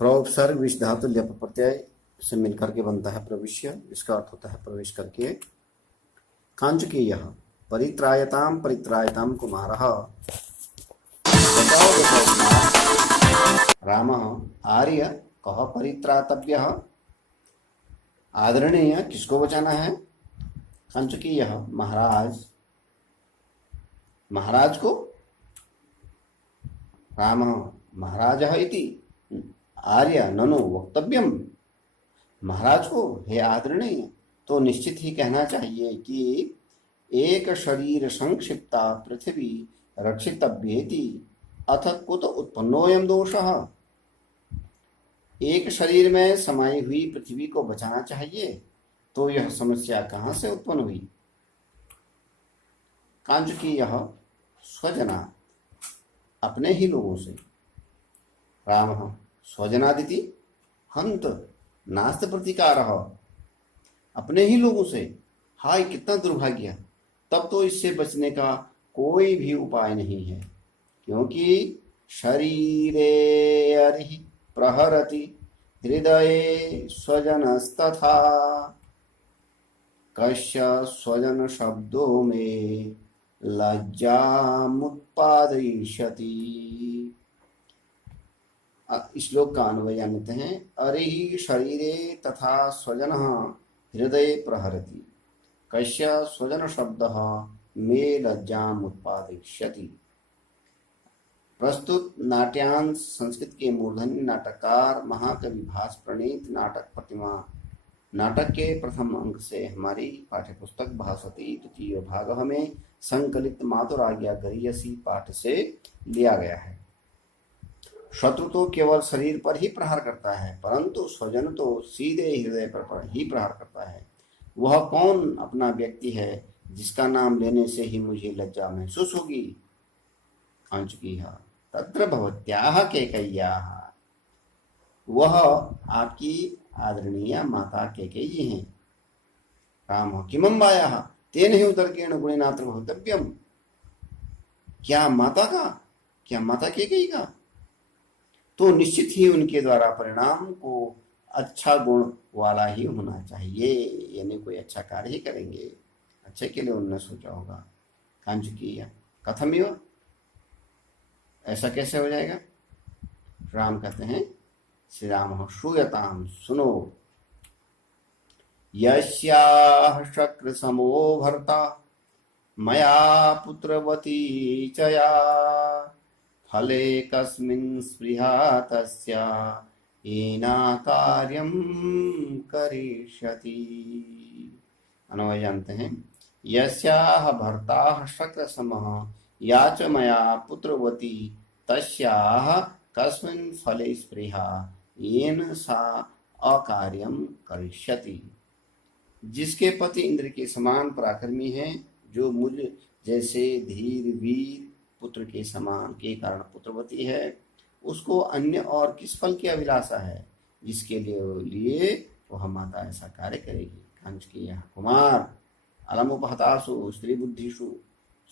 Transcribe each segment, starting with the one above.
प्रोपसर्ग विष धातु ल्यप प्रत्यय से मिलकर के बनता है प्रविश्य, इसका अर्थ होता है प्रवेश करके। कांचुकीय परित्रायताम परित्रायताम कुमारः राम आर्य कह परित्रातव्य। आदरणीय किसको बचाना है? कांचुकीय महाराज, महाराज को। राम महाराजः इति आर्य ननु वक्तव्यम, महाराज को हे आदरणीय तो निश्चित ही कहना चाहिए कि एक शरीर संक्षिप्ता पृथ्वी रक्षितव्येति अथ कुत उत्पन्नोऽयं दोषः। एक शरीर में समाई हुई पृथ्वी को बचाना चाहिए, तो यह समस्या कहाँ से उत्पन्न हुई? कांचुकीय स्वजना, अपने ही लोगों से। राम स्वजनादिति हंत नास्त प्रतिकारः, अपने ही लोगों से। हाय कितना दुर्भाग्य! तब तो इससे बचने का कोई भी उपाय नहीं है, क्योंकि शरीरे अरिहि प्रहरति हृदये स्वजनस्तथा कस्य स्वजन शब्दो में लज्जामुत्पादयिष्यति। श्लोक का अन्वय जानते हैं। अरिहि शरीरे तथा स्वजनः हृदये प्रहरति कस्य स्वजन शब्दः मे लज्जामुत्पादयिष्यति। प्रस्तुत नाट्यांश संस्कृत के मूर्धन्य नाटककार महाकवि भास प्रणीत नाटक प्रतिमा नाटक के प्रथम अंक से हमारी पाठ्यपुस्तक भास्वती द्वितीय भाग में संकलित मातुराज्ञा गरीयसी पाठ से लिया गया है। शत्रु तो केवल शरीर पर ही प्रहार करता है, परंतु स्वजन तो सीधे हृदय पर ही प्रहार करता है। वह कौन अपना व्यक्ति है जिसका नाम लेने से ही मुझे लज्जा महसूस होगी? कांचुकीय तत्र भवत्याः कैकेय्याः, वह आपकी आदरणीय माता कैकेयी हैं। राम किमम्बायाः तेन हि उदरकेण गुणेनात्र भवितव्यम्, क्या माता कैकेयी का? तो निश्चित ही उनके द्वारा परिणाम को अच्छा गुण वाला ही होना चाहिए, यानी कोई अच्छा कार्य ही करेंगे, अच्छे के लिए उन्होंने सोचा होगा। कांचुकीय कथमिव, ऐसा कैसे हो जाएगा? राम कहते हैं, श्री राम श्रूयताम सुनो। यस्याह शक्र समो भर्ता मया पुत्रवती चया फले कस्मिन् स्पृहा तस्या येना कार्यं करिष्यति। अन्वय जानते हैं। यस्याह भर्ता शक्र समः या च मया पुत्रवती तस्याह कस्मिन् फले स्पृहा येन सा अकार्यं करिष्यति। जिसके पति इंद्र के समान पराक्रमी है, जो मुझ जैसे धीर वीर पुत्र के समान के कारण पुत्रवती है, उसको अन्य और किस फल की अभिलाषा है जिसके लिए वह माता ऐसा कार्य करेगी? कांचुकीय कुमार अलमुपहतासु स्त्री बुद्धिषु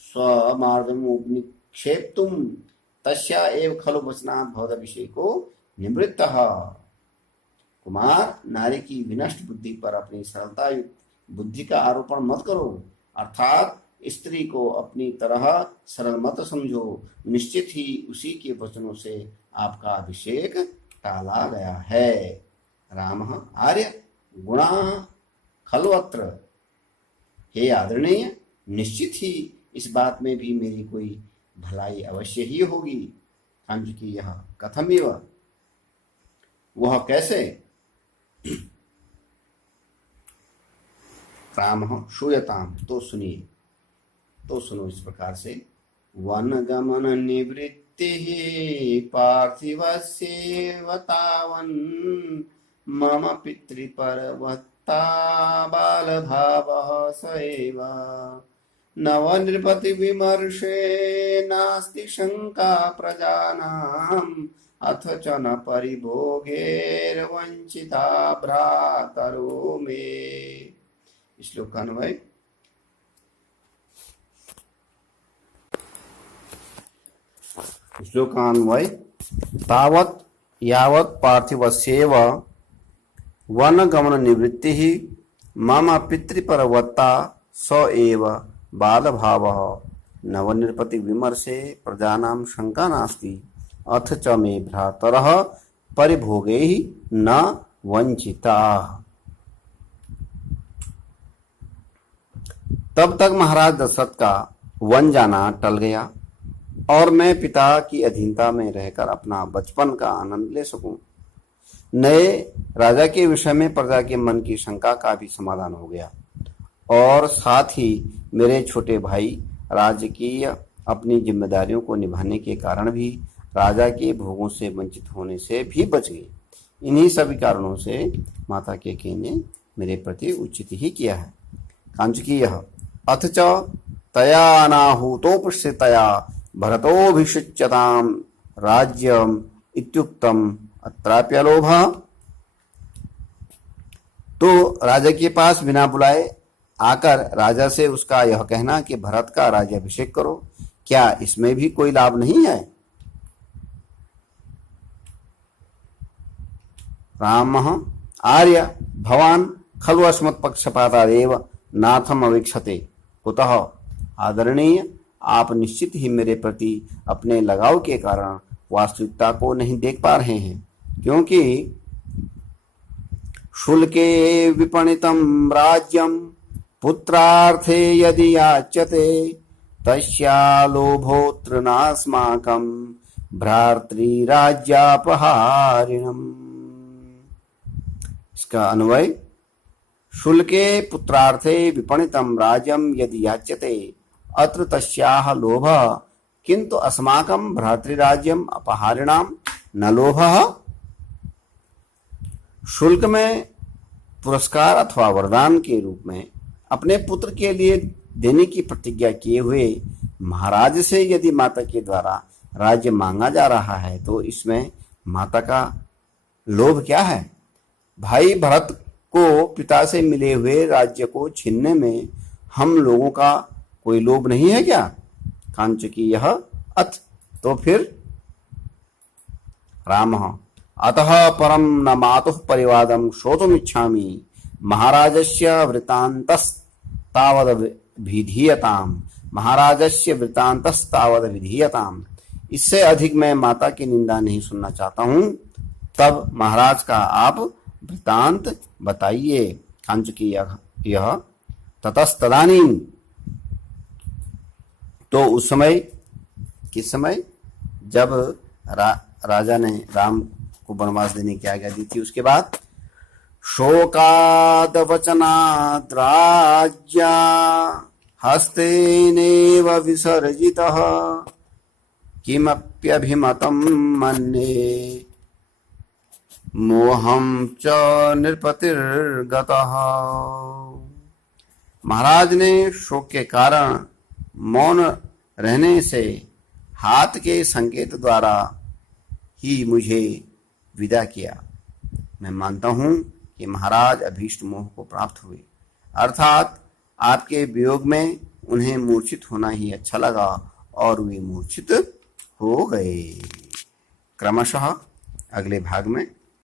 स्वमार्गमुपनिक्षेप्तुं तस्या एव खलु वचनात् भवदभिषेको निवृत्तः। कुमार, नारी की विनष्ट बुद्धि पर अपनी सरलता युक्त बुद्धि का आरोपण मत करो, अर्थात स्त्री को अपनी तरह सरल मत समझो। निश्चित ही उसी के वचनों से आपका अभिषेक टाला गया है। राम आर्य गुणा खलवत्र, हे आदरणीय निश्चित ही इस बात में भी मेरी कोई भलाई अवश्य ही होगी। कांचुकीय कथमिव, वह कैसे? राम श्रूयताम, तो सुनिए, तो सुनो इस प्रकार से। वन गमन निवृत्ति पार्थिवस्येव तावन् मम पितृपर्वता बालभावः स एव नवनृपति विमर्शे नास्ति शंका प्रजानाम् अथ च न परिभोगेर्वंचिता भ्रातरो मे। श्लोकान्वय। श्लोकान्वय तावत् यावत् पार्थिवस्येव वनगमन निवृत्ति मम पितृपरवत्ता स एव बालभावः नवनिर्पति विमर्शे प्रजानां शंका नास्ति अथ च मे भ्रातरः परिभोगैः न वंचिताः। तब तक महाराज दशरथ का वन जाना टल गया और मैं पिता की अधीनता में रहकर अपना बचपन का आनंद ले सकूं। नए राजा के विषय में प्रजा के मन की शंका का भी समाधान हो गया और साथ ही मेरे छोटे भाई राजकीय अपनी जिम्मेदारियों को निभाने के कारण भी राजा के भोगों से वंचित होने से भी बच गए। इन्हीं सभी कारणों से माता केकई ने मेरे प्रति उचित ही किया है। कांचकी यह अथ च तया अनाहूतोपश्रितया भरतोऽभिषिच्यतां राज्यम् इत्युक्तम् अत्राप्यलोभः। तो राजा के पास बिना बुलाए आकर राजा से उसका यह कहना कि भरत का राज्याभिषेक करो, क्या इसमें भी कोई लाभ नहीं है? रामः आर्य भवान् खलु अस्मत्पक्षपातादेव नाथम अवीक्षते कुतः। आदरणीय, आप निश्चित ही मेरे प्रति अपने लगाव के कारण वास्तविकता को नहीं देख पा रहे हैं, क्योंकि शुल्के विपणितं राज्यं पुत्रार्थे यदि याच्यते तस्या लोभोऽत्र नास्माकं भ्रातृराज्यापहारिणम्। इसका अन्वय शुल्के पुत्रार्थे विपणितं राज्यं यदि याच्यते अत्र तस्याः लोभः किंतु अस्माकं भ्रातृराज्यम अपहारिणाम न लोभः। शुल्क में पुरस्कार अथवा वरदान के रूप में अपने पुत्र के लिए देने की प्रतिज्ञा किए हुए महाराज से यदि माता के द्वारा राज्य मांगा जा रहा है तो इसमें माता का लोभ क्या है? भाई भरत को पिता से मिले हुए राज्य को छीनने में हम लोगों का कोई लोभ नहीं है क्या? कांचकी यह अथ तो फिर रामः अतः परम न मातुः परिवादं श्रोतुमिच्छामि महाराजस्य वृत्तान्तस्तावद् विधीयताम्। महाराजस्य वृत्तान्तस्तावद् विधीयताम्। इससे अधिक मैं माता की निंदा नहीं सुनना चाहता हूं। तब महाराज का आप वृत्तांत बताइए। कांचकी यह ततस्तदानीं तो उस समय, किस समय? जब राजा ने राम को वनवास देने की आज्ञा दी थी, उसके बाद शोकाद वचनाद् राज्या हस्तेनेव विसर्जितः किमप्यभिमतं मन्ये मोहं च नृपतिर्गतः। महाराज ने शोक के कारण मौन रहने से हाथ के संकेत द्वारा ही मुझे विदा किया। मैं मानता हूं कि महाराज अभीष्ट मोह को प्राप्त हुए, अर्थात आपके वियोग में उन्हें मूर्छित होना ही अच्छा लगा और वे मूर्छित हो गए। क्रमशः अगले भाग में